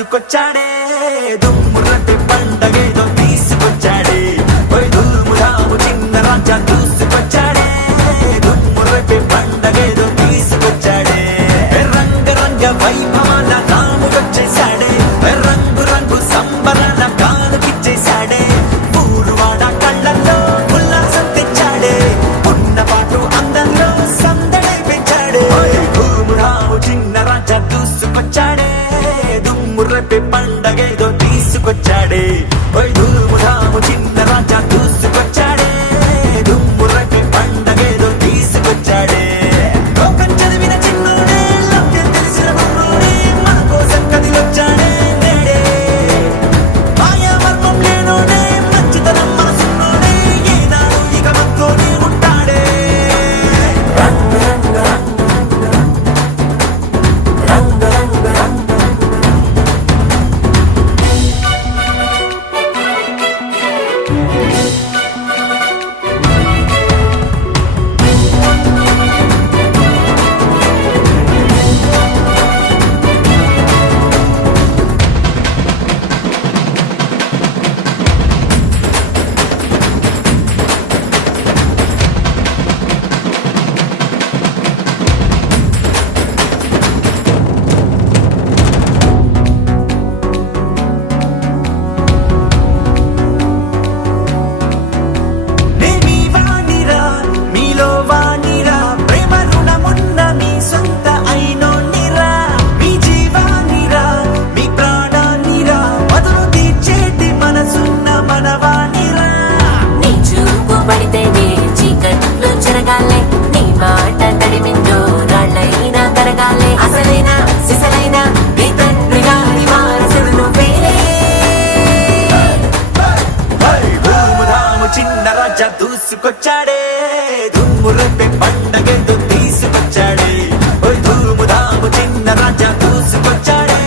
దూసుకొచ్చాడే దుమ్మురటి పండగేదో తీసుకొచ్చాడే ధూము ధాము చిన్న రాజా దూసుకొచ్చాడే దుమ్మురటి పండగేదో తీసుకొచ్చాడే రంగ రంగ వైభవాల రాముడొచ్చేశాడే రంగు రంగు సంబరాల కానుకిచ్చేశాడే ఊరువాడ కళ్ళల్లో ఉల్లాసం తెచ్చాడే ఉన్నపాటు అందంలో సందడి పెంచాడే ధూము ధాము చిన్న రాజా దూసుకొచ్చాడే దుమ్మురపి పండగేదో తీసుకొచ్చాడే ధూము ధాము చిన్న రాజా దూసుకొచ్చాడే దుమ్మురపి పండగేదో తీసుకొచ్చాడే లోకం చదివిన చిన్నోడే లభ్యం తెలిసిన బుర్రోడే మన కోసం కదిలొచ్చాడే నేడే మాయావర్గం లేనోడే మంచితనం మనసున్నోడే ఏనాడు ఇక మనతోనే ఉంటాడే రంగ రంగ రంగ రంగ రంగ దూసుకొచ్చాడే దుమ్మురపి పండగేదో తీసుకొచ్చాడే ధూము ధాము చిన్న రాజా దూసుకొచ్చాడే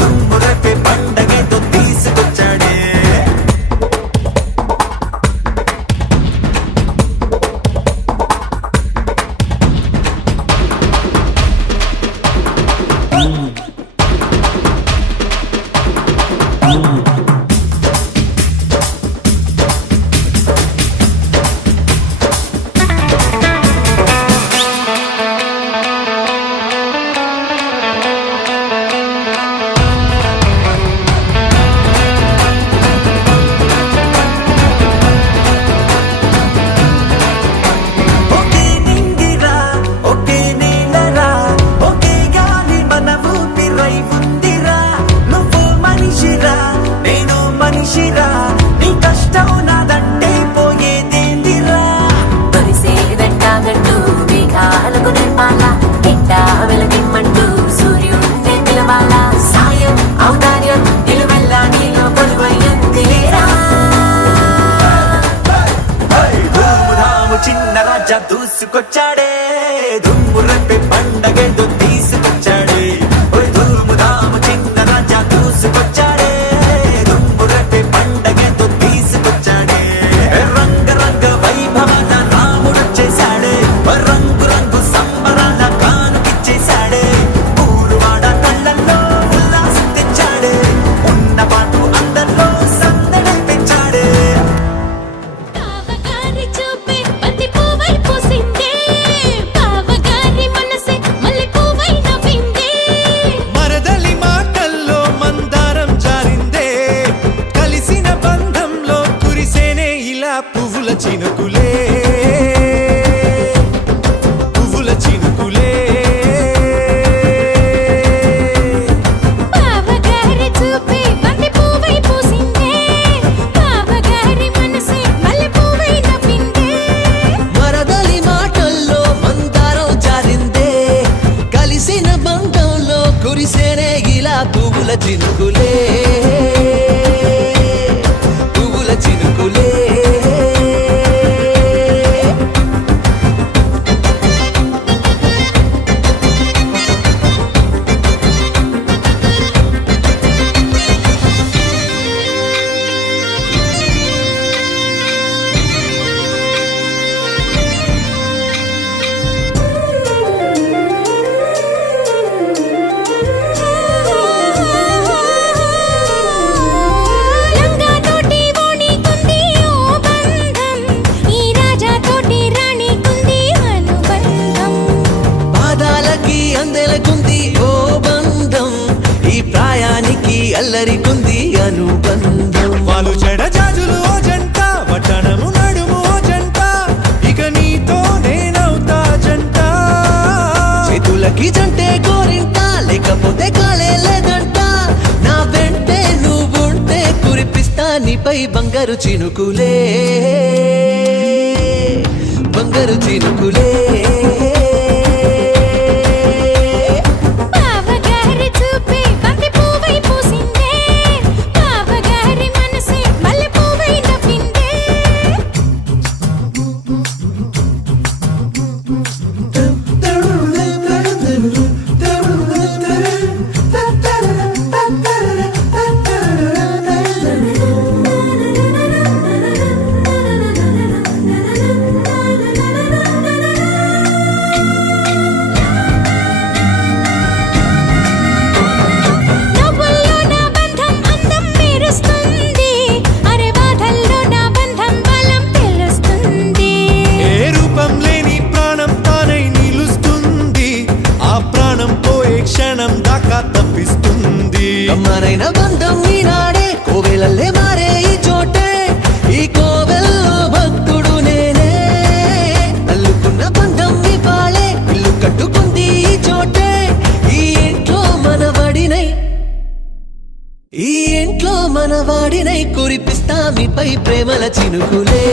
దుమ్మురపి పండగేదో తీసుకొచ్చాడే నీ కష్టం నాదంటే పోయేదేందిరా తొలిసేదంటాగట్టు మేఘాలకు నేర్పాల ఎండా వెలగిమ్మంటూ సూర్యుడిని పిలవాల సాయం ఔదార్యం నిలువెల్లా నీలో కొలువయ్యింది లేరా ధూము ధాము చిన్న రాజా దూసుకొచ్చాడే దుమ్మురపి పండగేదో తీసుకొచ్చాడే ధూము ధాము చిన్న రాజా దూసుకొచ్చాడే పండగతో తీసుకొచ్చాడే రంగ రంగ వైభవాల రాముడొచ్చేశాడే రంగు రంగు సంబరాల కానుకిచ్చేశాడే ఊరువాడ కళ్ళల్లో ఉల్లాసం తెచ్చాడే ఉన్నపాటు అందంలో సందడి పెంచాడే బావగారి చూపే బంతి పువ్వై పూసిందే బావగారి మనసే మల్లె పువ్వై నవ్విందే మరదలి మాటల్లో మందారం జారిందే కలిసిన బంధంలో కురిసేనే ఇలా పువ్వుల చినుకులే పువ్వుల చినుకులే బావగారి చూపే బంతి పువ్వై పూసిందే బావగారి మనసే మల్లె పువ్వై నవ్విందే మరదలి మాటల్లో మందారం జారిందే కలిసిన బంధంలో కురిసేనే ఇలా పువ్వుల చినుకులే పువ్వుల చినుకులే నీపై బంగారు చినుకులే బంగారు చినుకులే బావగారి చూపే బంతి పువ్వై పూసిందే బావగారి మనసే మల్లె పువ్వై నవ్విందే నవ్వుల్లో నా బంధం అందం మెరుస్తుంది అరే బాధల్లో నా బంధం బలం తెలుస్తుంది ఏ రూపం లేని ప్రాణం తానై నిలుస్తుంది ఆ ప్రాణం పోయే క్షణం దాకా తప్పిస్తుంది అమ్మనైన బంధం ఈనాడే కోవెలల్లే మారే ఈ చోటే ఈ కోవెల్లో భక్తుడు నేనే అల్లుకున్న బంధం ఈ పాళే ఇల్లు కట్టుకుంది ఈ చోటే ఈ ఇంట్లో మనవాడినై ఈ ఇంట్లో మనవాడినై కురిపిస్తా మీపై ప్రేమల చినుకులే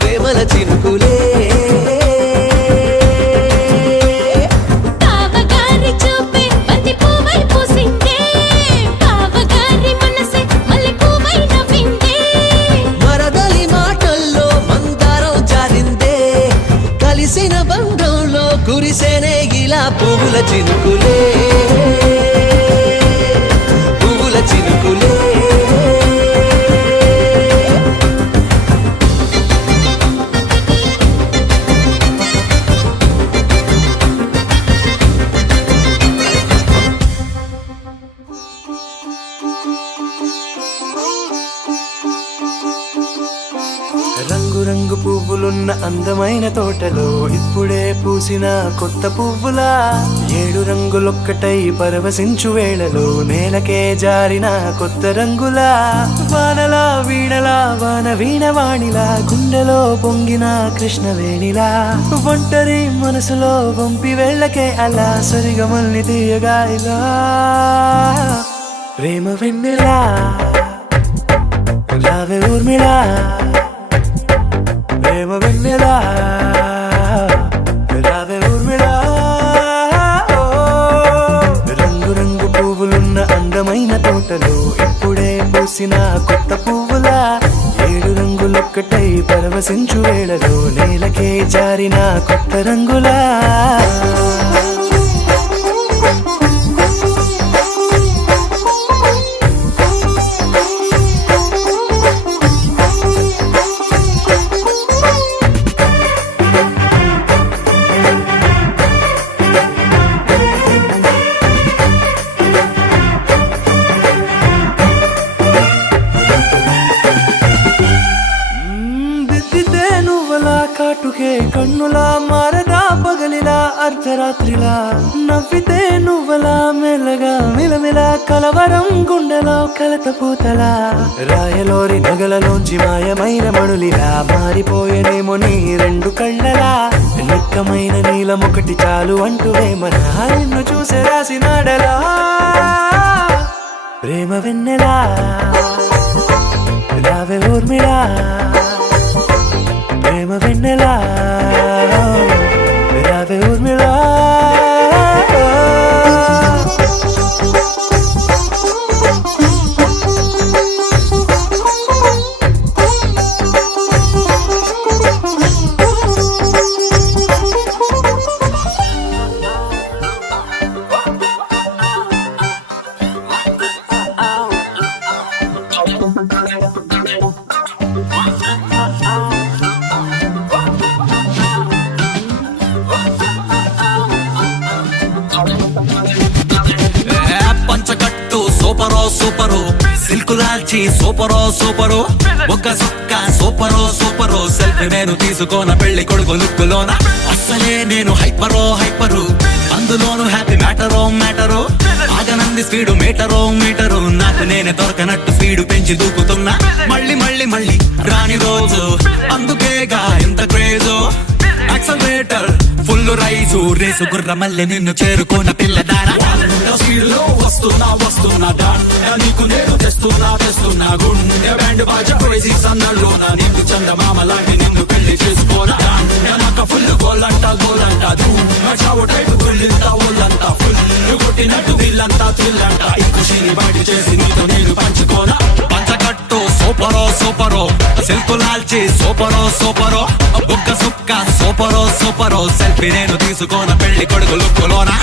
ప్రేమల చినుకులే బావగారి చూపే బంతి పువ్వై పూసిందే బావగారి మనసే మల్లె పువ్వై నవ్విందే మరదలి మాటల్లో మందారం జారిందే కలిసిన బంధంలో కురిసేనే ఇలా పువ్వుల చినుకులే పువ్వుల చినుకులే రంగు రంగు పువ్వులున్న అందమైన తోటలో ఇప్పుడే పూసిన కొత్త పువ్వులా 7 రంగులొక్కటై పరవశించు వేళలో నేలకే జారిన కొత్త రంగులా వానలా వీణలా వాన వీణవాణిలా గుండెలో పొంగిన కృష్ణవేణిలా ఒంటరి మనసులో వంపి వెళ్ళకే అలా సరిగమల్ని తీయగా ఇలా ప్రేమ వెన్నెలా రావే ఊర్మిళా ప్రేమ వెన్నెలా రావే ఊర్మిళా రంగు రంగు పువ్వులున్న అందమైన తోటలో ఇప్పుడే పూసిన కొత్త పువ్వులా 7 రంగులొక్కటై పరవశించు వేళలో నేలకే జారిన కొత్త రంగులా దిద్దితే నువ్వలా కాటుకే కన్నులా మారదా పగలిలా అర్ధరాత్రిలా నవ్వితే నువ్వలా మెల్లగా మిలమిల కలవరం గుండెలో కలత పూతలా రాయలోరి నగలలోంచి మాయమైన మణులిలా మారిపోయేనేమో నీ 2 కళ్ళలా నిక్కమైన నీలమొకటి చాలు అంటూ వేమన నిన్ను చూసే రాసినాడలా ప్రేమ వెన్నెలా రావే ఊర్మిళా ప్రేమ వెన్నెలా రావే ఊర్మిళా పంచకట్టు సూపరో సూపరు సిల్కు లాల్చి సూపరో సూపరు ఒక్క సొక్క సూపరో సూపరు సెల్ఫీ నేను తీసుకోన పెళ్లి కొడుకు లుక్కులోన అస్సలే నేను హైపరో హైపరు అందులోను హ్యాపీ మ్యాటరో మ్యాటరు ఆగనంది స్పీడు మీటరో మీటరు నాకు నేనే దొరకనట్టు స్పీడు పెంచి దూకుతున్నా మళ్ళీ మళ్ళీ మళ్ళీ రాని రోజు అందుకేగా ఎంత క్రేజో యాక్సలరేటర్ ఫుల్ రైజు రేసు గుర్ర మల్లె నిన్ను చేరుకోన పిల్లదారా స్పీడ్ లో వస్తున్నా వస్తున్నా డాండా నీకు నేను తెస్తున్నా గుండె బ్యాండ్ బాజా క్రేజీ సన్నల్లోన నీకు చందమామ లాంటి నిన్ను పెళ్లి చేసుకోనా నాకు ఫుల్ గోలంట ధూమ టైపు గుళ్ళంతా ఒళ్ళంతా ఫుల్ కొట్టినట్టు వీళ్ళంతా థ్రిల్లంట ఈ ఖుషిని బయట చేసి నీతో నేను పంచుకోనా పంచకట్టు సూపరో సిల్కు లాల్చి సూపరో బుక్క సుక్క సూపరో సెల్ఫీ నేను తీసుకోన పెళ్లి కొడుకు లుక్కులోనా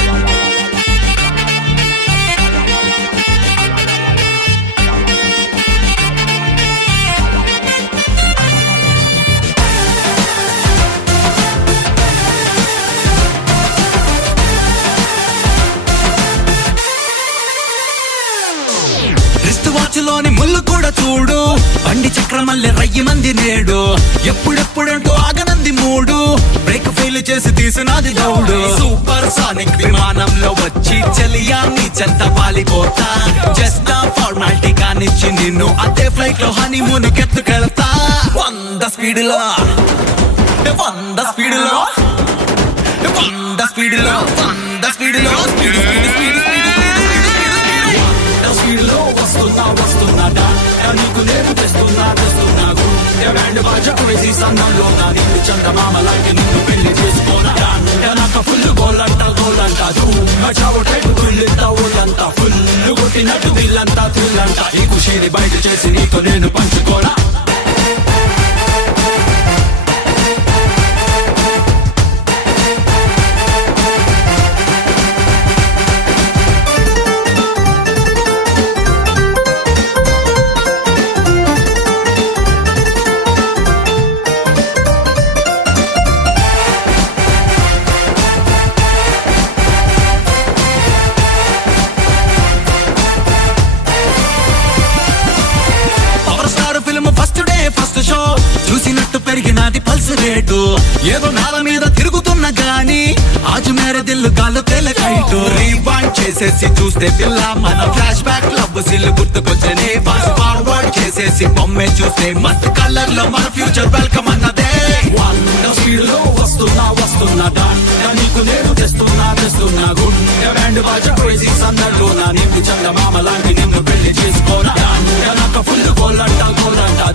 వాచ్లోని ముళ్ళు కూడా చూడు బండి చక్రమల్లె రయ్యి మంది నేడు ఎప్పుడెప్పుడంటూ ఆగనంది మూడు బ్రేక్ ఫెయిల్ చేసి తీసినది దౌడు సూపర్ సానిక్ విమానంలో వచ్చి చెలియాన్ని చెంత పాలిపోతా జస్ట్ ఫార్మాలిటీ కానిచ్చి నిన్ను అదే ఫ్లైట్ లో హనీమూన్ కెత్తుకెళ్తా 100 స్పీడ్ లో 100 స్పీడ్ లో 100 స్పీడ్ లో 100 స్పీడ్ లో స్పీడ్ లో వస్తున్నా నీకు నేను తెస్తున్నా గుండె బ్యాండ్ బాజా క్రేజీ సన్నంలో నీకు చందమామ లాంటి నిన్ను పెళ్లి చేసుకోనా నాకు ఫుల్ గోలంట ధూమ టైపు గుళ్ళంతా ఒళ్ళంతా ఫుల్ కొట్టినట్టు వీళ్ళంతా థ్రిల్లంట ఈ ఖుషిని బయట చేసి నీకు నేను పంచుకోనా చూసినట్టు పెరిగినది పల్స్ రేటు ఏదో నాల మీద తిరుగుతున్న గాని ఆజు మేరే దిల్లు గాల్లో తేలకైటు రీవైండ్ చేసేసి చూస్తే పిల్ల మన ఫ్లాష్ బ్యాక్ లవ్ సిల్లు గుర్తుకొచ్చనే ఫాస్ట్ ఫార్వర్డ్ చేసేసి బొమ్మే చూస్తే మస్త్ కలర్ లో మన ఫ్యూచర్ వెల్కమ్ అన్నదే 100 స్పీడ్ లో వస్తున్నా డాండా నీకు నేను తెస్తున్నా గుండె బ్యాండ్ బాజా క్రేజీ సన్నల్లోన నీకు చందమామ లాంటి నిన్ను పెళ్లి చేసుకోనా నాకు ఫుల్ గోలంట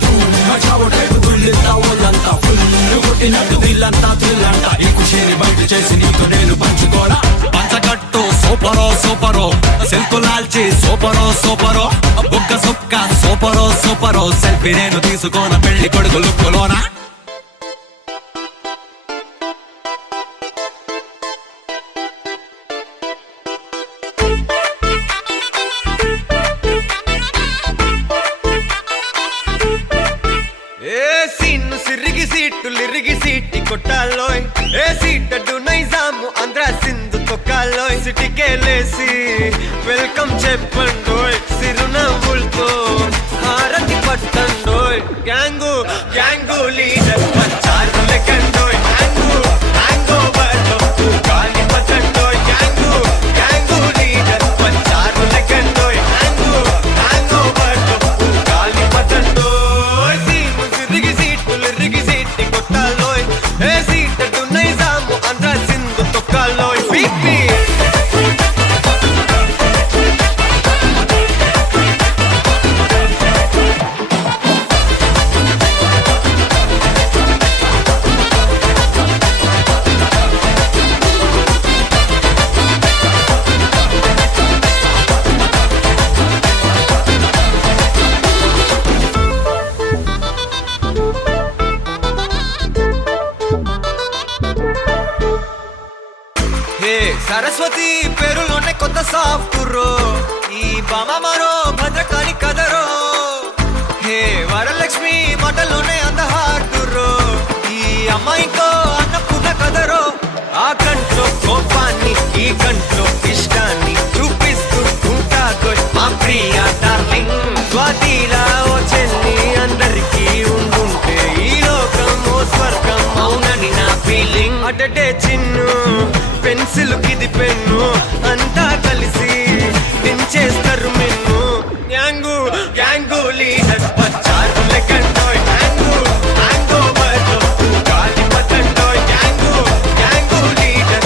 ధూమ టైపు గుళ్ళంతా ఒళ్ళంతా ఫుల్ కొట్టినట్టు వీళ్ళంతా థ్రిల్లంట ఈ ఖుషిని బయట చేసి నీకు నేను పంచుకోనా పంచకట్టు సూపరో సిల్కు లాల్చి సూపరో బుక్క సుక్క సూపరో సెల్ఫీ నేను తీసుకోన పెళ్లి కొడుకు లుక్కులోనా లిరిగి సీటి కొట్టాలోయ్ ఏ సీటడు నైజాము ఆంధ్ర సింధు తొక్కాలోయ్ సిటీకేలేసి వెల్కమ్ చెప్పండోయ్ సిరునవ్వులతో హారతి పట్టండోయ్ గ్యాంగు లీడర్ పంచారు లెక్కండోయ్ హ్యాంగో బర్లో గాలి పట్టండోయ్ గ్యాంగు లీడర్ పంచారు లెక్కండోయ్ హ్యాంగో బర్లో గాలి పట్టండోయ్ సీము సిరిగి సీటు లిరిగి సీటి కొట్టాలోయ్ ఏ సీటడు నైజాము ఆంధ్ర సింధు తొక్కాలోయ్ పీపీ సరస్వతి పేరులోనే కొత్త సాఫ్ట్రో ఈ బామ మరో భద్రకాళి కదరో హే వరలక్ష్మి మాటలోనే అందహార్దురో ఈ అమ్మాయికో అన్నపూర్ణ కదరో ఆ కంట్లో కోపాన్ని ఈ కంట్లో ఇష్టాన్ని చూపిస్తూ ఉంటాదో మా ప్రియ డార్లింగ్ స్వాతిలా ఓ చెల్లి అందరికీ ఉండుంటే ఈ లోకం ఓ స్వర్గం అవునని నా ఫీలింగ్ అటటే చిన్ను పెన్సిల్ కిది పెన్ను అంతా కలిసి దించేస్తారు మెన్ను గ్యాంగు లీడర్ పచ్చారు లెక్కండోయ్ హ్యాంగో బర్లో గాలి పట్టండోయ్ గ్యాంగు లీడర్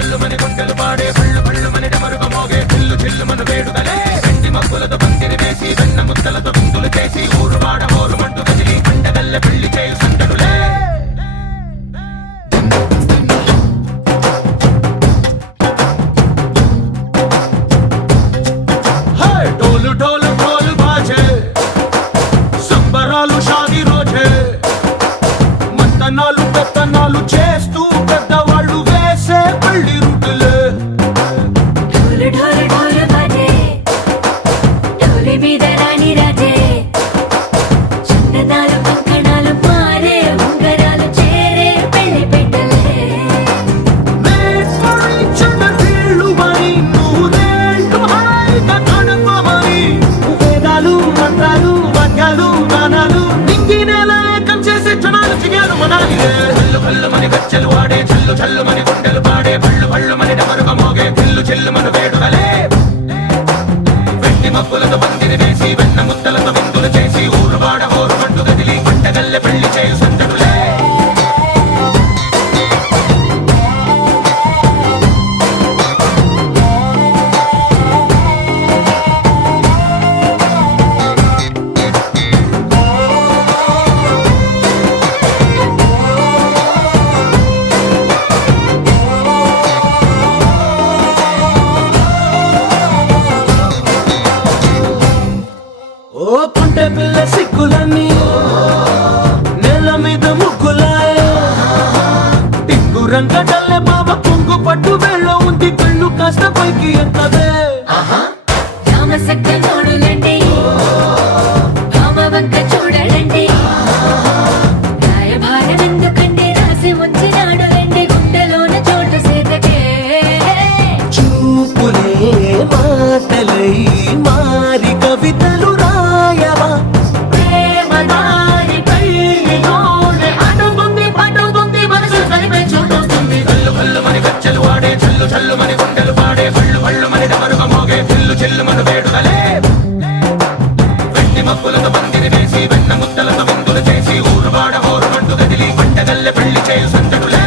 చల్లుమని గుండెలు పాడే పళ్ళు పళ్ళుమని డమరుగ మోగే చిల్లు చిల్లుమను వేడుదలే వెండి మబ్బులతో పందిరి వేసి వెన్న ముద్దలతో విందులు చేసి ఊరు వాడ హోరు మంటు కదిలి పండగల్లె పెళ్లి చేయు సందడులే ढोल ढोल ढोल बाजे సంబరాలు షాదీ రోజే మంతనాలు పెత్తనాలు చేస్తూ పెద్దవాళ్ళు వేసే పెళ్లి రుటులే ढोल ढोल ढोल बाजे ढोली మీద రాణి రాజే చందనాలు కంకణాలు మారే ఉంగరాలు చేరే పెళ్లి పెట్టలే చిన్న తీళ్ళు మరి నూరేళ్ళు హాయిగా గడపమని వేదాలు మంత్రాలు వాద్యాలు గానాలు నింగి నేల ఏకం చేసే క్షణాలు చిగాలు మనాలి కళ్ళు కళ్ళు మని గచ్చెలు వాడే చల్లు చల్లు మని గుండెలు పాడే పళ్ళు పళ్ళు మని డమరుగ మోగే చిల్లు చిల్లు మను వేడుదలే వెండి మబ్బులతో పందిరి వేసి వెన్న ముద్దలతో విందులు చేసి ఊరు వాడ హోరు మంటు గదిలి పంటగల్లె పెళ్లి చేయు సందడులే ఓ పుంటె పిల్ల సిక్కులన్నీ నేల మీద ముగ్గులాయ టింగు రంగడల్లె బాబ కుంగు పట్టు వేళ్ళ ఉంది కళ్ళు కాస్త పైకి ఎత్తదే రామ సక్క నోడులండి రామ వంక చూడడండి రాయభారం ఎందుకండి రాసి వచ్చినాడు రండి గుండెలోన చోటు సేతకే చూపులే మాటలై మారి కవితలు రాయవా ప్రేమదారి పెళ్లిలోనే అడుగుంది పట్టుకుంది మనసు కలిపే చూస్తుంది కళ్ళు కళ్ళు మని గచ్చెలు వాడే చల్లు చల్లు మని గుండెలు పాడే పళ్ళు పళ్ళు మని డమరుగ మోగే చిల్లు చిల్లు మను వేడుదలే వెండి మబ్బులతో పందిరి వేసి వెన్న ముద్దలతో విందులు చేసి ఊరు వాడ హోరు మంటు గదిలి పంటగల్లె పెళ్లి చేయు సందడులే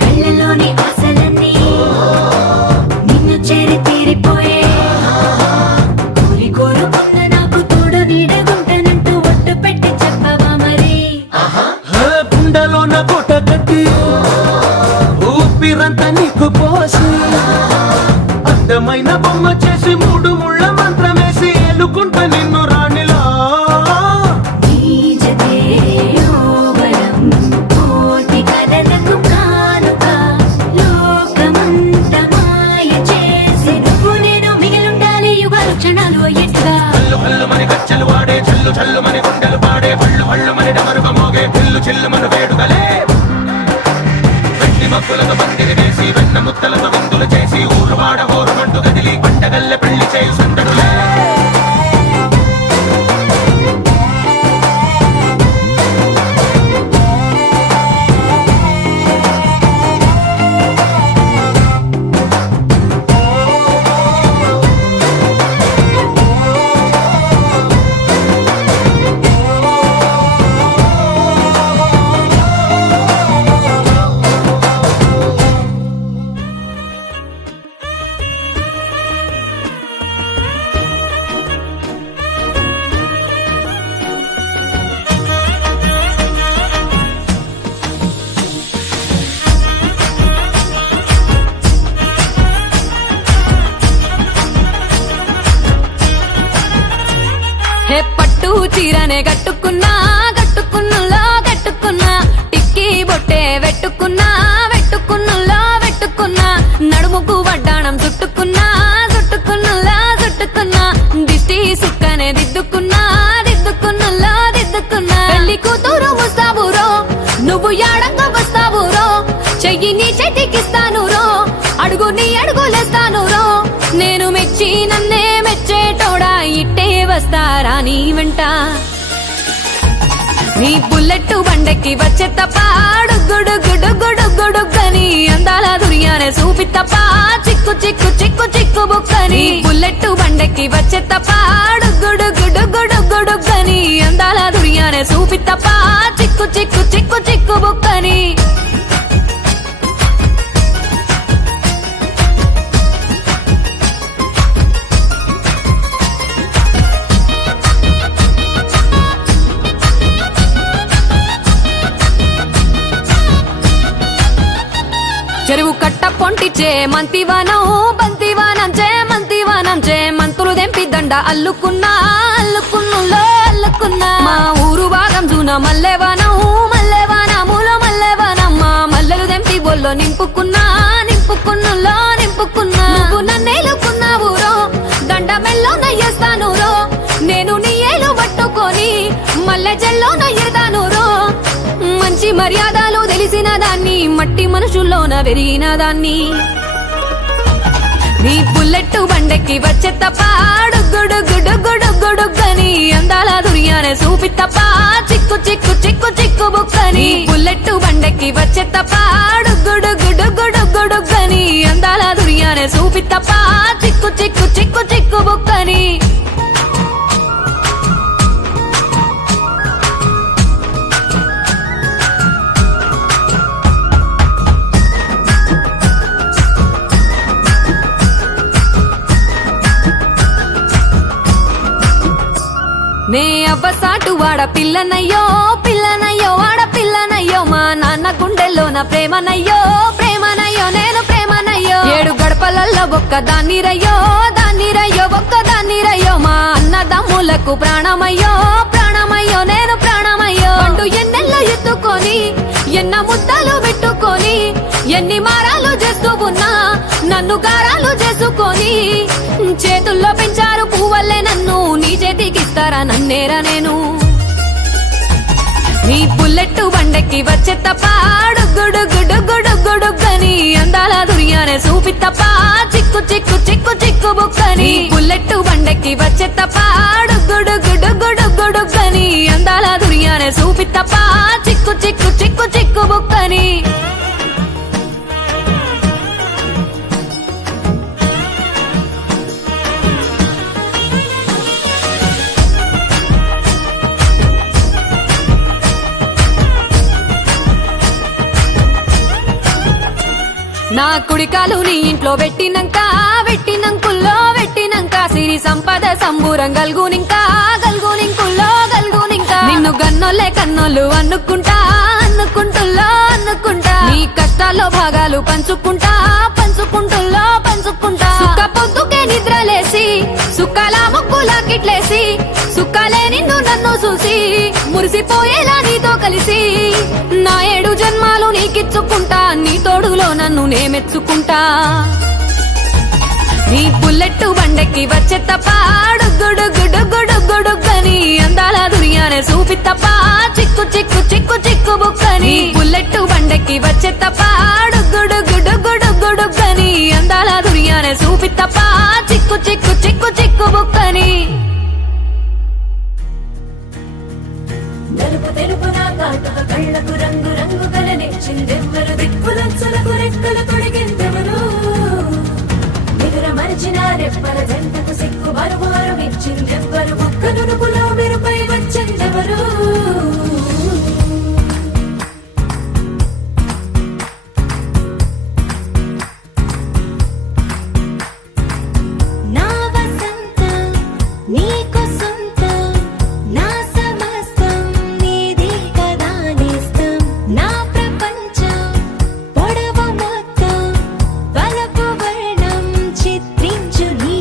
కళ్ళలోని ఆశలన్నీ నిన్ను చేరి తీరిపోయే కోరి కోరుకున్న నాకు తోడు నీడగుంటనంటూ ఒట్టు పెట్టి చెప్పవా మరి గుండెలోన కోట కట్టి ఊపిరంతా నీకు పోసి అందమైన బొమ్మ చేసి మూడు ముళ్ళ మంత్రమేసి ఎలుకుంట నిన్ను రాణిలా నీజతే యోవరం కోటి కథలకు కానుక లోకమంత మాయ చేసి నువ్వు నేను మిగిలుండాలి యుగాలు క్షణాలు అయ్యేట్టుగా కళ్ళు కళ్ళు మని గచ్చెలు వాడే చల్లు చల్లు మని గుండెలు పాడే పళ్ళు పళ్ళు మని డమరుగ మోగే చిల్లు చిల్లు మను వేడుదలే వెండి మబ్బులతో పందిరి వేసి వెన్న ముద్దలతో విందులు చేసి ఊరు వాడ హోరు మంటు గదిలి పంటగల్లె పెళ్లి చేయు సందడులే హే పట్టు చీరనే కట్టుకున్నా కట్టుకున్నులో కట్టుకున్నా టిక్కీ బొట్టే వెట్టుకున్నా వెట్టుకున్నులో వెట్టుకున్నా నడుముకు వడ్డాణం చుట్టుకున్నా చుట్టుకున్నులో చుట్టుకున్నా దిష్టి సుక్కనే దిద్దుకున్నా దిద్దుకున్నులో దిద్దుకున్నా పెళ్లి వస్తారా నీ వెంట నీ బుల్లెట్ బండెక్కి వచ్చే తప్ప గుడుగుడుగుడుగుడుగుడుగని అందాల దుర్యానే చూపి తప్ప చిక్కు చిక్కు చిక్కు చిక్కు బుక్కని బుల్లెట్ బండెక్కి వచ్చే తప్ప గుడుగుడుగుడుగుడుగని అందాల దుర్యానే చూపి తప్ప చిక్కు చిక్కు చిక్కు చిక్కు బుక్కని చెరువు కట్ట పొంటిచే మంతివానం బంతివానం చే మంతివానం చే మంతులు దెంపి దండ అల్లుకున్నా అల్లుకున్నులో అల్లుకున్నా మా ఊరు భాగం జూన మల్లెవానం మల్లెవానములో మల్లెవానమ్మ మల్లెలు దెంపి బొల్లో నింపుకున్నా నింపుకున్నులో నింపుకున్నా నువ్వు నన్నేలుకున్నావు రో దండ మెల్లో నయ్యేస్తాను రో నేను నీ ఏలు పట్టుకొని మల్లె జల్లో నయ్యేదాను రో మంచి మర్యాదలు తెలిసిన దాన్ని మట్టి మనుషుల్లోన పెరిగిన దాన్ని నీ బుల్లెట్ బండెక్కి వచ్చే తప్ప గుడుగుడుగుడుగుడుగని అందాల దుర్యానే చూపి తప్ప చిక్కు చిక్కు చిక్కు చిక్కు బుక్కని బుల్లెట్ బండెక్కి వచ్చే తప్ప గుడుగుడుగుడుగుడుగని అందాల దుర్యానే చూపి తప్ప చిక్కు చిక్కు చిక్కు చిక్కు బుక్కని నే అవ్వసాటు వాడ పిల్లనయ్యో పిల్లనయ్యో వాడ పిల్లనయ్యో మా నాన్న గుండెల్లోన ప్రేమనయ్యో ప్రేమనయ్యో నేను ప్రేమనయ్యో 7 గడపలల్లో ఒక్క దాన్నిరయ్యో దాన్నిరయ్యో ఒక్క దాన్నిరయ్యో మా అన్నదమ్ములకు ప్రాణమయ్యో ప్రాణమయ్యో నేను ప్రాణమయ్యో అంటూ ఎన్నెల్లో ఎత్తుకొని ఎన్న ముద్దలు పెట్టుకొని ఎన్ని మారాలు చేస్తూ ఉన్నా నన్ను గారాలు చేసుకొని చేతుల్లో పెంచారు పువ్వల్లే నన్ను నీ చేతికిస్తారా నన్నేరా నేను నీ బుల్లెట్ బండెక్కి వచ్చే తప్ప గుడుగుడుగుడుగుడుగని అందాల దుర్యానే చూపి తప్ప చిక్కు చిక్కు చిక్కు చిక్కు బుక్కని బుల్లెట్ బండెక్కి వచ్చే తప్ప గుడుగుడుగుడుగుడుగని అందాల దుర్యానే చూపి తప్ప చిక్కు చిక్కు చిక్కు చిక్కు బుక్కని నా కుడికాలు నీ ఇంట్లో పెట్టినంక సిరి సంపద సంబూరం గల్గునింకా నిన్ను గన్నోళ్ళే కన్నోళ్ళు అనుకుంటుల్లో నీ కష్టాల్లో భాగాలు పంచుకుంటా సుక్క పొద్దుకే నిద్రలేసి సుక్కలా ముక్కులా కిట్లేసి సుక్కలే నిన్ను నన్ను చూసి మురిసిపోయేలా నీతో కలిసి నా 7 జన్మాలు నీకిచ్చుకుంటా నీ తోడులో నన్ను నే మెచ్చుకుంటా నీ బుల్లెట్ బండెక్కి వచ్చే తప్ప గుడుగుడుగుడుగుడుగని అందాల దుర్యానే చూపి తప్ప చిక్కు చిక్కు చిక్కు చిక్కు బుక్కని బుల్లెట్ బండెక్కి వచ్చే తప్ప గుడుగుడుగుడుగుడుగని అందాల దుర్యానే చూపి తప్ప చిక్కు చిక్కు చిక్కు చిక్కు బుక్కని నలుపు తెలుపు నా కాటుక కళ్ళకు రంగు రంగు కలనిచ్చిందెవ్వరు దిక్కులంచులకు రెక్కలు తొడిగిందెవరు నిదుర మరిచిన రెప్పల జంటకు సిక్కు మరుమారు ఇచ్చిందెవ్వరు ఒక్క నునుపులో మెరుపై వచ్చిందెవరు నా వసంతం నీకు సొంతం నా సమస్తం నీదే కదా నేస్తం నా ప్రపంచం పొడవు మొత్తం వలపు వర్ణం చిత్రించు నీ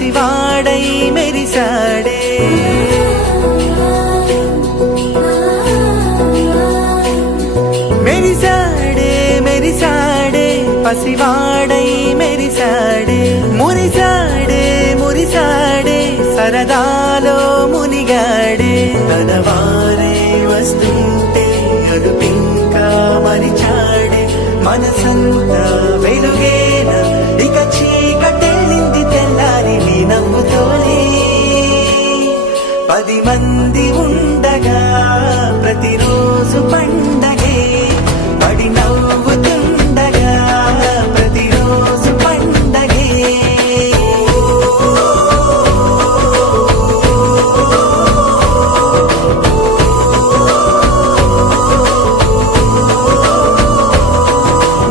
పసివాడై మెరిసాడే మెరిసాడే మెరిసాడే పసివాడై మెరిసాడే మురిసాడే మురిసాడే సరదాలో మునిగాడే తన వారే వస్తుంటే అడుపింకా మరిచాడే మనసంతా వెలుగేన ఇక చీకటెళ్ళింది తెల్లారి నీ నవ్వుతోనే 10 మంది ఉండగా ప్రతిరోజు పండగే పడి నవ్వుతుండగా ప్రతిరోజు పండగే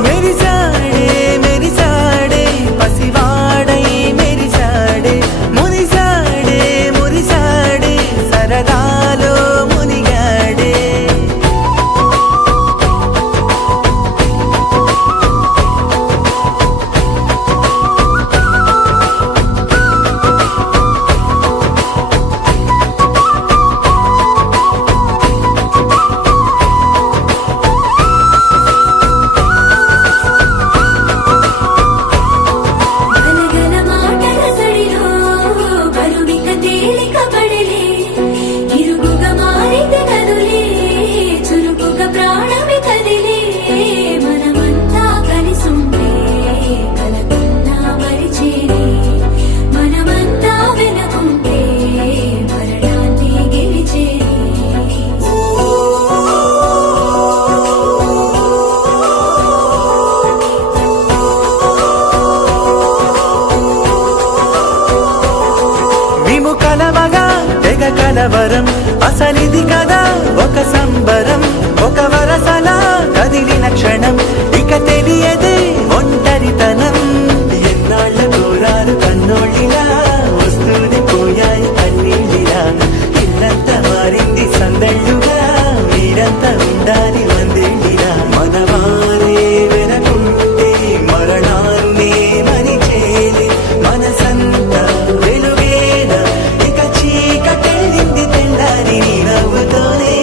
మెరిసాడే మెరిసాడే పసివాడై మెరిసాడే మురిసాడే మురిసాడే సరదాలో మునిగాడే గలగల మాటల సడిలో బరువిక తేలిక పడలే ఇరుగుగా మారితే కదులే చురుకుగా ప్రాణమి కదిలే మనమంతా కలిసుంటే కలకున్నా మరిచేరే మనమంతా వెనకుంటే మరణాన్ని గెలిచేరే మేము కలవగా తెగ కలవరం అసలిది కదా ఒక సంబరం ఒక వరసలా కదిలిన క్షణం ఇక తెలియదే ఒంటరితనం ఎన్నాళ్ళ కోరారు కన్నోళ్ళిలా వస్తూనే పోయాయి కన్నీళ్ళిలా ఇల్లంతా మారింది సందళ్ళుగా మీరంతా ఉండాలి వందేళ్ళిలా మనవారే వెనకుంటే మరణాన్నే మరిచేలే మనసంతా వెలుగేన ఇక చీకటెళ్ళింది తెల్లారి నీ నవ్వుతోనే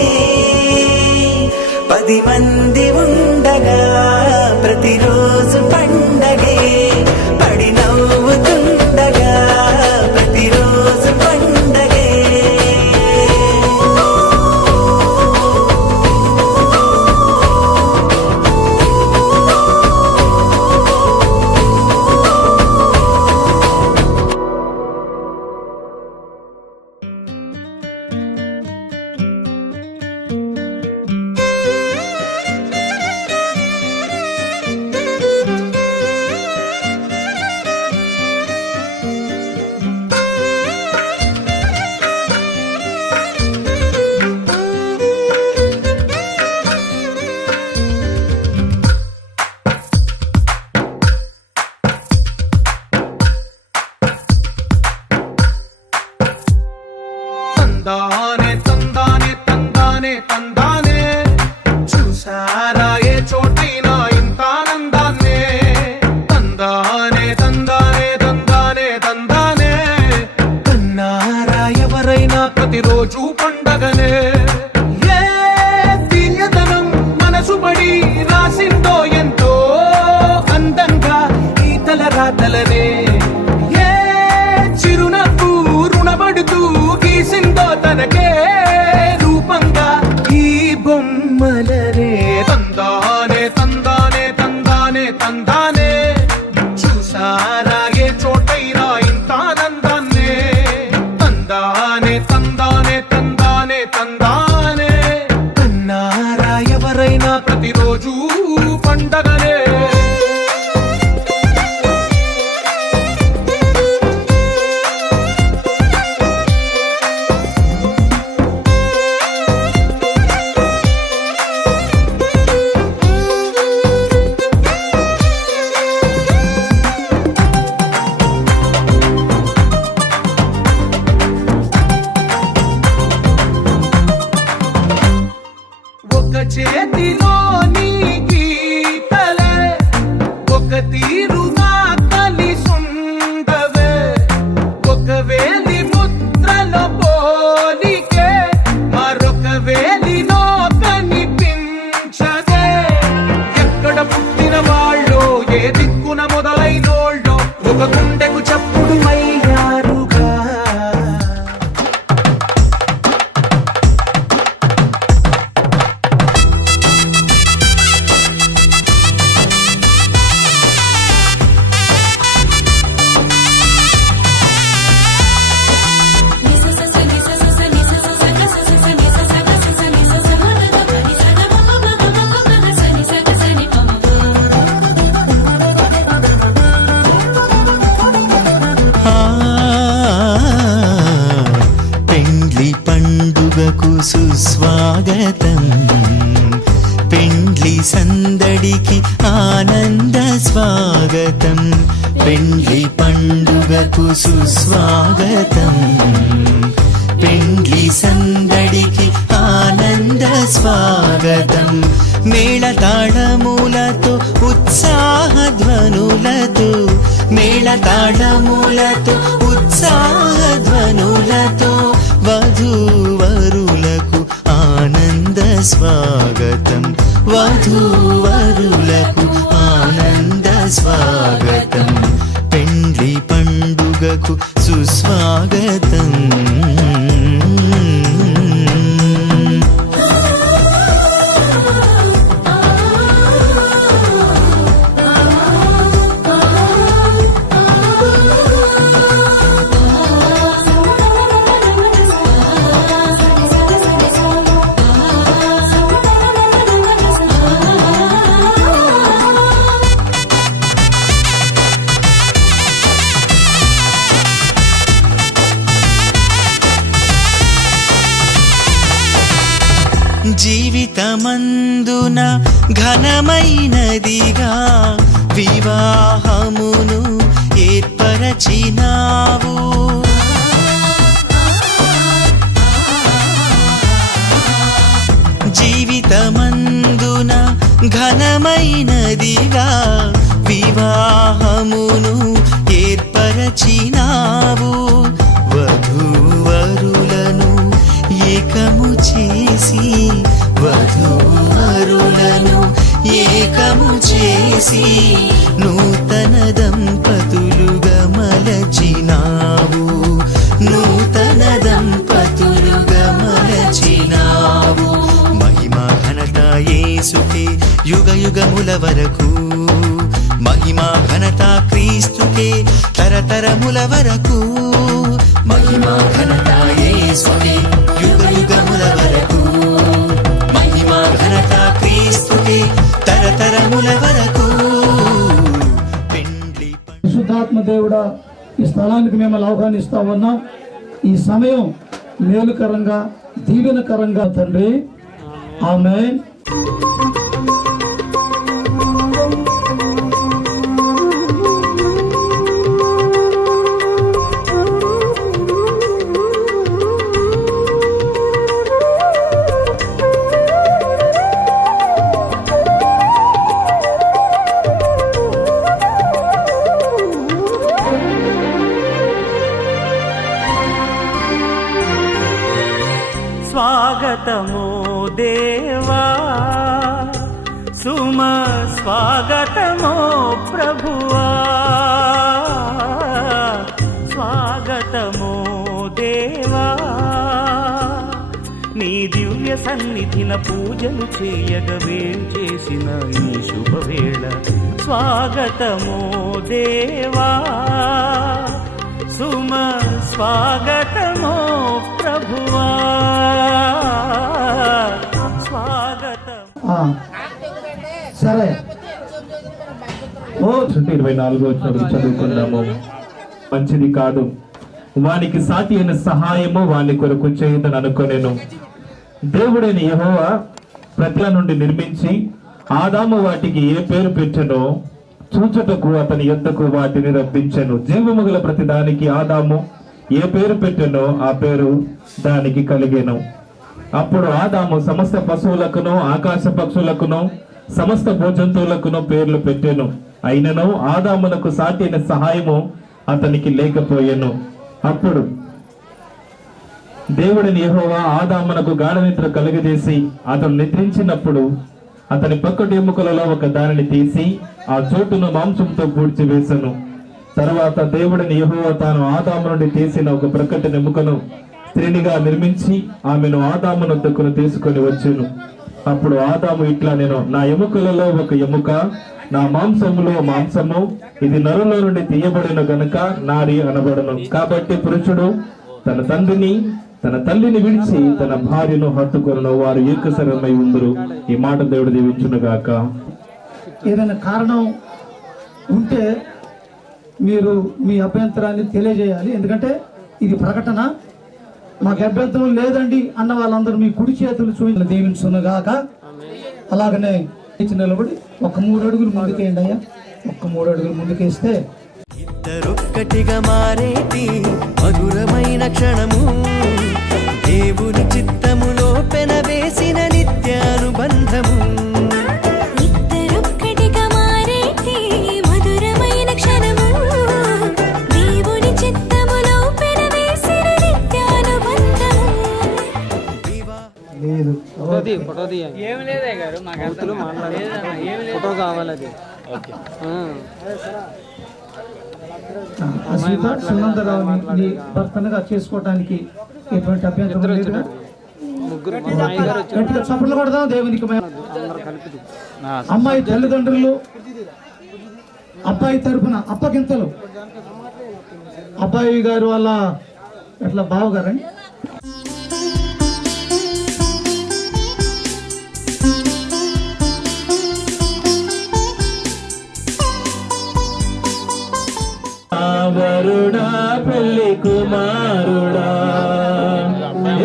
10 మంది ఉండగా ప్రతిరోజు పండగే పడి నవ్వుతుండగా ప్రతిరోజు పండగే తందానే తందానే తందానే తందానే చూసారా ఏ చోటైనా ఇంత ఆనందాన్నే తందానే తందానే తందానే తందానే కన్నారా ఎవరైనా ప్రతిరోజు పండగనే ఏ తీయదనం మనసు పడి రాసిందో ఎంతో అందంగా ఈ తలరాతలనే ఏ చిరునవ్వు రుణపడుతూ గీసిందో తనకే సుస్వాగతం పెండ్లి సందడికి ఆనంద స్వాగతం మేళతాళములతో ఉత్సాహ ధ్వనులతో మేళతాళములతో ఉత్సాహ ధ్వనులతో వధూవరులకు ఆనంద స్వాగతం వధూవరులకు ఆనంద స్వాగతం పెండ్లి పండుగకు సుస్వాగతం జీవితమందున ఘనమైనదిగా వివాహమును ఏర్పరచినావు జీవితమందున ఘనమైనదిగా వివాహమును ఏర్పరచినావు వధూవరులను ఏకము చేసి వధూవరులను ఏకము చేసి నూతన దంపతులుగా మలచినావు నూతన దంపతులుగా మలచినావు మహిమా ఘనత యేసుకే యుగ యుగముల వరకు మహిమా ఘనత క్రీస్తుకే తరతరముల వరకు మహిమా ఘనత యేసుకే యుగ యుగముల వరకు మహిమా ఘనత క్రీస్తుకే తరతరముల వరకు పెండ్లి పరిశుద్ధాత్మ దేవుడా ఈ స్థలానికి మిమ్మల్ని ఆహ్వానిస్తా ఉన్నాం. ఈ సమయం మేలుకరంగా దీవెనకరంగా తండ్రి ఆమేన్. స్వాగతము దేవా సుమ స్వాగతము ప్రభువా స్వాగతము దేవా నీ దివ్య సన్నిధిన పూజలు చేయగ వేంచేసిన ఈ శుభవేళ స్వాగతము దేవా సుమ స్వాగతము ప్రభువా స్వాగతం. సరే 24 చదువుకుందాము. మంచిది కాదు వానికి సాటి అయిన సహాయము వాని కొరకు చేయదని అనుకొనెను. దేవుడైన యెహోవా ప్రజల నుండి నిర్మించి ఆదాము వాటికి ఏ పేరు పెట్టెనో చూచుటకు అతని యొద్దకు వాటిని రప్పించెను. జీవము గల ప్రతి దానికి ఆదాము ఏ పేరు పెట్టెనో ఆ పేరు దానికి కలిగెను. అప్పుడు ఆదాము సమస్త పశువులకును ఆకాశ పక్షులకును సమస్త భూజంతువులకును పేర్లు పెట్టెను. అయినను ఆదామునకు సాటి అయిన సహాయము అతనికి లేకపోయెను. అప్పుడు దేవుడిని యెహోవా ఆదామునకు గాఢ నిద్ర కలుగజేసి అతను నిద్రించినప్పుడు అతని పక్కటి ఎముకలలో ఒక దానిని తీసి ఆ చోటును మాంసంతో పూడ్చివేసెను. తర్వాత దేవుడిని యెహోవా తాను ఆదాము నుండి తీసిన ఒక ప్రక్కటి ఎముకను స్త్రీనిగా నిర్మించి ఆమెను ఆదాము వద్దకు తీసుకొని వచ్చెను. అప్పుడు ఆదాము ఇట్లా నేను నా ఎముకలలో ఒక ఎముక నా మాంసములో మాంసము ఇది నరులో నుండి తీయబడిన గనుక నారి అనబడను. కాబట్టి పురుషుడు తన తండ్రిని తన తల్లిని విడిచి తన భార్యను హత్తుకొను వారు ఏకశరమై ఉందరు. ఈ మాట దేవుడు దీవించును గాక. ఏదైనా కారణం ఉంటే మీరు మీ అభ్యంతరాన్ని తెలియజేయాలి. ఎందుకంటే ఇది ప్రకటన. మాకు అభ్యంతరం లేదండి అన్న వాళ్ళందరూ మీ కుడి చేతులు చూపించి దీవించునుగాక. అలాగనే నిలబడి ఒక 3 అడుగులు ముందుకేయండి అయ్యా. ఒక 3 అడుగులు ముందుకేస్తే ఇద్దరొక్కటిగా మారేటి మధురమైన క్షణము దేవుని చిత్తములో పెనవేసిన నిత్యానుబంధము ఇద్దరొక్కటిగా మారేటి మధురమైన క్షణము దేవుని చిత్తములో పెనవేసిన నిత్యానుబంధము లేదు ఏమి లేదే గారు మాకు ఫోటో కావాలి అది అశ్విత సునందరావుని నీ భర్తనుగా చేసుకోవడానికి ఎటువంటి అభ్యంతరం లేదు. ముగ్గురు గట్టిగా చప్పట్లు కొడదాం దేవునికి అమ్మాయి తల్లిదండ్రులు అబ్బాయి తరపున అప్పగింతలు అబ్బాయి గారు వాళ్ళ ఎట్లా బావగారండి వరుడా పెళ్లి కుమారుడా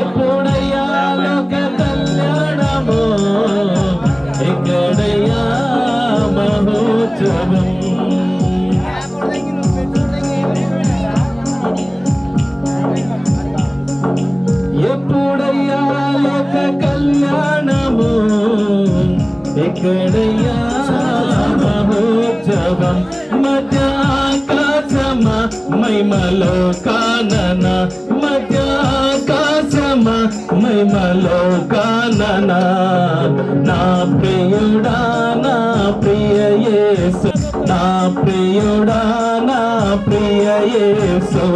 ఎప్పుడయ్యా లోక కళ్యాణము ఎక్కడయ్యా మహోత్సవం ఎప్పుడయ్యా లోక కళ్యాణము ఎక్కడయ్యా మహోత్సవం మధ్యాకాశమ మైమలో కానన మధ్యాకాశమ మైమలో కానన నా ప్రియుడా నా ప్రియ యేసు నా ప్రియుడా నా ప్రియ యేసు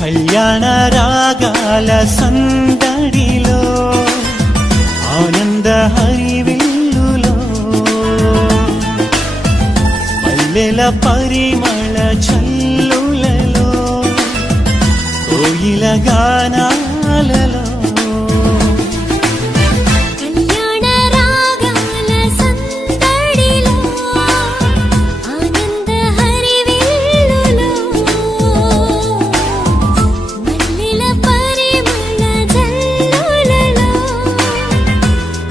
కళ్యాణ రాగాల సందడిలో ఆనంద హరివిల్లులో పల్లెల పరిమళ చల్లులలో కోయిల గానాలలో కళ్యాణ రాగాల సందడిలో ఆనంద హరివిల్లులో మల్లెల పరిమళ జల్లులలో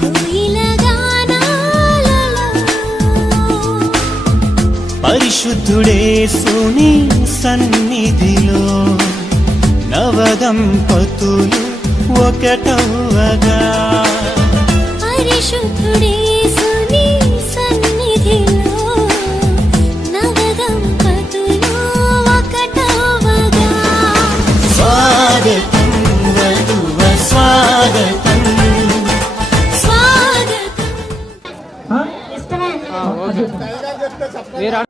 కోయిల గానాలలో పరిశుద్ధుడేసుని సన్నిధిలో నవదంపతులు ఒకటవగా పరిశుద్ధుడేసుని సన్నిధిలో నవదంపతులు ఒకటవగా స్వాగతం వధువ స్వాగతం స్వాగతం మీరు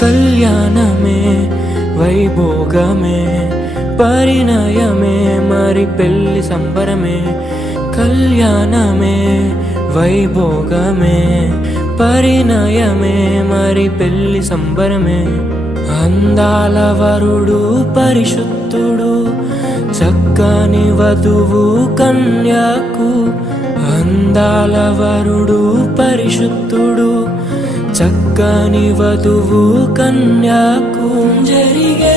కళ్యాణమే వైభోగమే పరిణయమే మరి పెళ్లి సంబరమే కళ్యాణమే వైభోగమే పరిణయమే మరి పెళ్లి సంబరమే అందాల వరుడు పరిశుద్ధుడు చక్కని వధువు కన్యకు అందాల వరుడు పరిశుద్ధుడు చక్కని వధువు కన్యకు జరిగే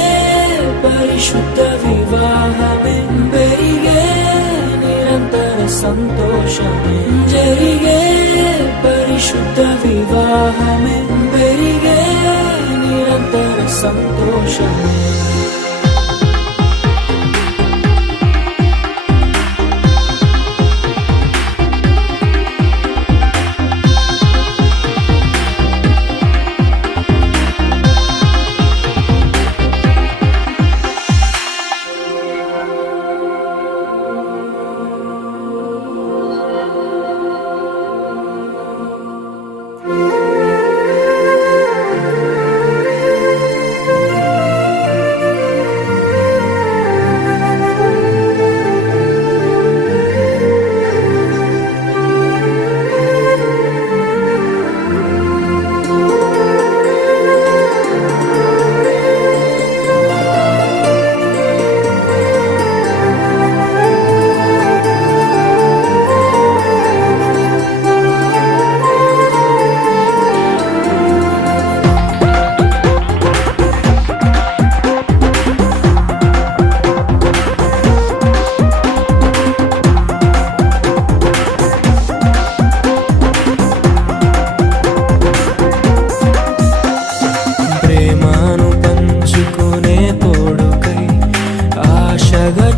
పరిశుద్ధ వివాహమే పెరిగే నిరంతర సంతోషమే జరిగే పరిశుద్ధ వివాహమే పెరిగే నిరంతర సంతోషమే.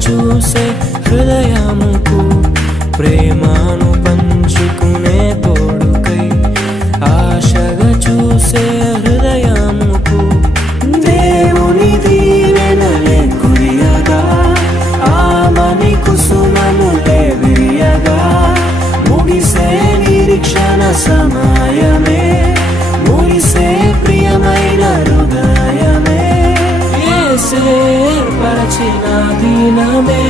చూసే హృదయముకు ప్రేమను పంచుకునే తోడుకై ఆశగా చూసే హృదయముకు దేవుని దీవెనలే కురియగా ఆమని కుసుమనులే విరియగా ముగిసే నిరీక్షణ సమయమే ముగిసే ప్రియమైన హృదయమే ఏర్పరచిన దినమే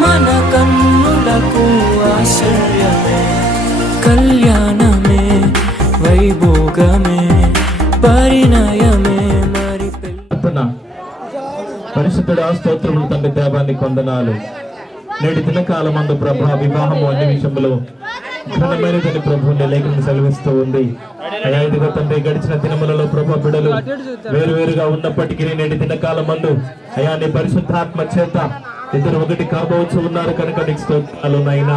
మన కన్నులకు ఆశ్చర్యమే కళ్యాణమే వైభోగమే పరిణయమే మరి పరిశుద్ధుడా స్తోత్రములు తండ్రి దేవాన్ని కొందనాలు. నేటి దినకాలమందు ప్రభా వివాహము అన్ని విషయంలో ఘనమైనదని ప్రభు లేఖనం సెలవిస్తూ ఉంది. అయా ఇదిగో తండ్రి గడిచిన దినములలో ప్రభు బిడలు వేరువేరుగా ఉన్నప్పటికీ నేటి దినకాలమందు అయా నీ పరిశుద్ధాత్మ చేత ఇద్దరు ఒకటి కాబోచు ఉన్నారు కనుక నీకు స్తోత్రాలు నాయనా.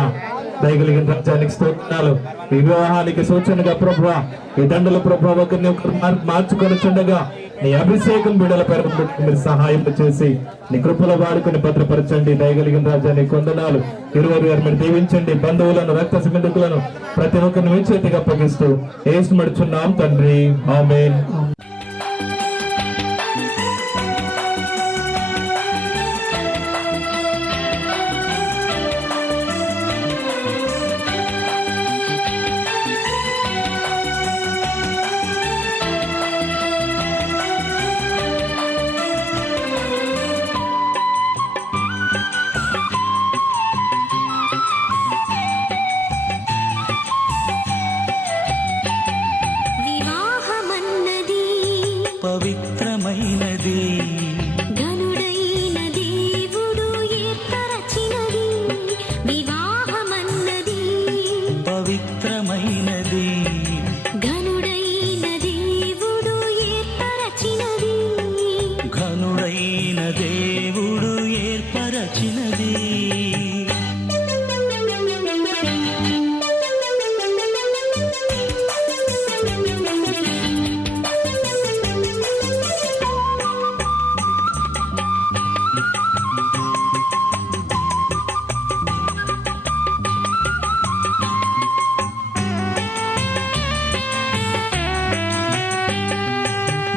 దయగలిగిన రాజ్యానికి స్తోత్రాలు. ఈ వివాహానికి సూచనగా ప్రభువా ఈ దండలు ప్రభు ఒకరిని ఒకరు మార్చుకొని చుండగా నీ అభిషేకం బిడల పేరు మీరు సహాయం చేసి నీ కృపలో వాడుకొని భద్రపరచండి. దయగలిగిన రాజ్యాన్ని కొందనాలు. ఇరువురు గారు మీరు దీవించండి. బంధువులను రక్త సంబంధికులను ప్రతి ఒక్కరిని మీ చేతికి అప్పగిస్తూ యేసు మడుచున్నాం తండ్రి, ఆమేన్. పవిత్రమైనది ఘనుడైన దేవుడు ఏర్పరచినది వివాహమన్నది పవిత్రమైనది ఘనుడైన దేవుడు ఏర్పరచినది ఘనుడైన దేవుడు ఏర్పరచినది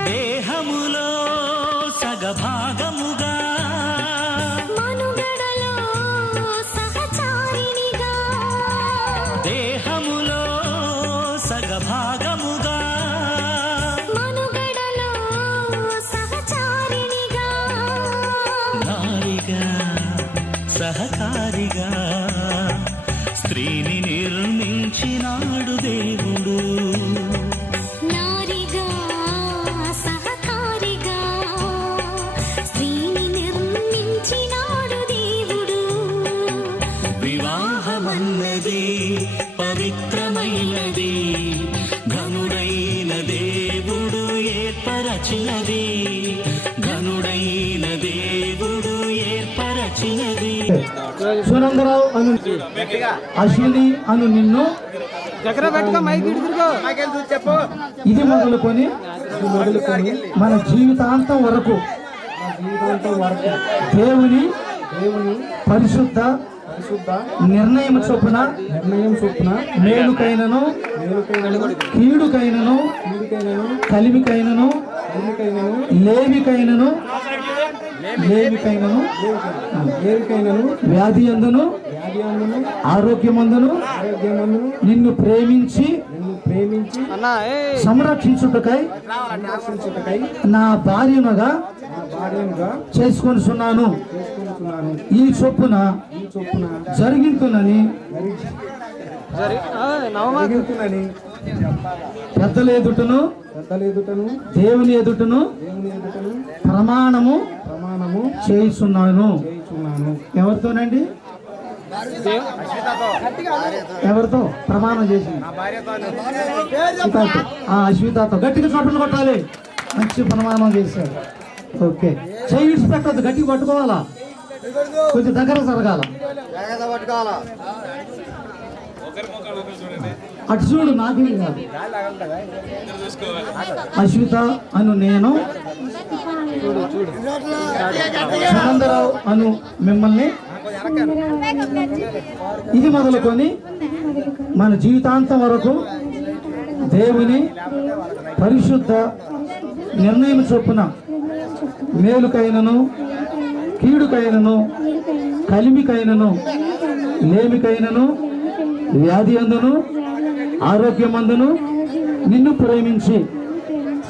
దేహములో సగభాగముగా మనుగడలో సహచారిణిగా దేహములో సగభాగముగా మనుగడలో సహచారిణిగా నారిగా సహకారిగా స్త్రీని నిర్మించినాడు దేవుడు నారిగా సహకారిగా స్త్రీని నిర్మించినాడు దేవుడు వివాహమన్నది పవిత్రమైనది ఘనుడైన దేవుడు ఏర్పరచినది ఘనుడైన దేవుడు ఏర్పరచినది సునందరావు అను అశ్విని అను నిన్ను దగ్గర పెట్టుకో మైక్ ఇడుతురుకో ఇది మొదలుకొని మన జీవితాంతం వరకు దేవుని పరిశుద్ధ నిర్ణయం చొప్పున మేలుకైనను కీడుకైనను కలిమికైనను లేవికైనను వ్యాధి అందును ఆరోగ్యమందును నిన్ను ప్రేమించి సంరక్షించుటకై నా భార్యనుగా చేసుకొనిచున్నాను. ఈ చొప్పున జరిగింతునని పెద్దల ఎదుటను దేవుని ఎదుటను ప్రమాణము చేస్తున్నాను. ఎవరితోనండి? ఎవరితో ప్రమాణం చేసి? అశ్వితాతో. గట్టిగా చోట్ల కొట్టాలి. మంచి ప్రమాణం చేశారు. ఓకే, చెయ్యి పెట్టద్దు, గట్టిగా పట్టుకోవాలా, కొంచెం దగ్గర జరగాల. అటు చూడు, నాకేం కాదు. అశ్విత అను నేను, సునందరావు అను మిమ్మల్ని ఇది మొదలుకొని మన జీవితాంతం వరకు దేవుని పరిశుద్ధ నిర్ణయం చొప్పున మేలుకైనను కీడుకైనను కలిమికైనను లేమికైనను వ్యాధి అందును ఆరోగ్యమందును నిన్ను ప్రేమించి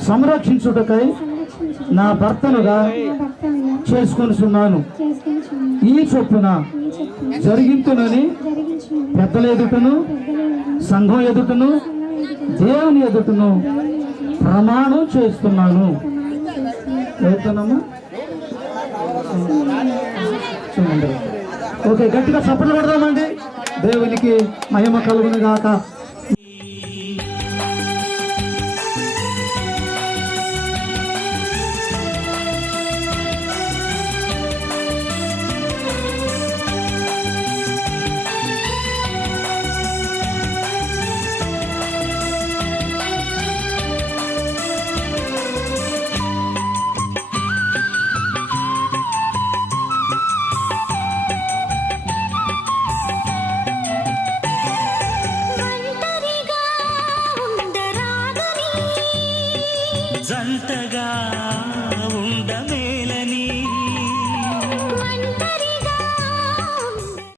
సంరక్షించుటకై నా భర్తనుగా చేసుకొనిచున్నాను. ఈ చొప్పున జరిగింతునని పెద్దల ఎదుటను సంఘం ఎదుటను దేవుని ఎదుటను ప్రమాణం చేస్తున్నాను. చదువుతున్నాము. చూడండి. ఓకే, గట్టిగా చప్పట్లు కొడదామండి. దేవునికి మహిమ కలుగును గాక. ఒంటరిగా ఉండరాదని జంటగా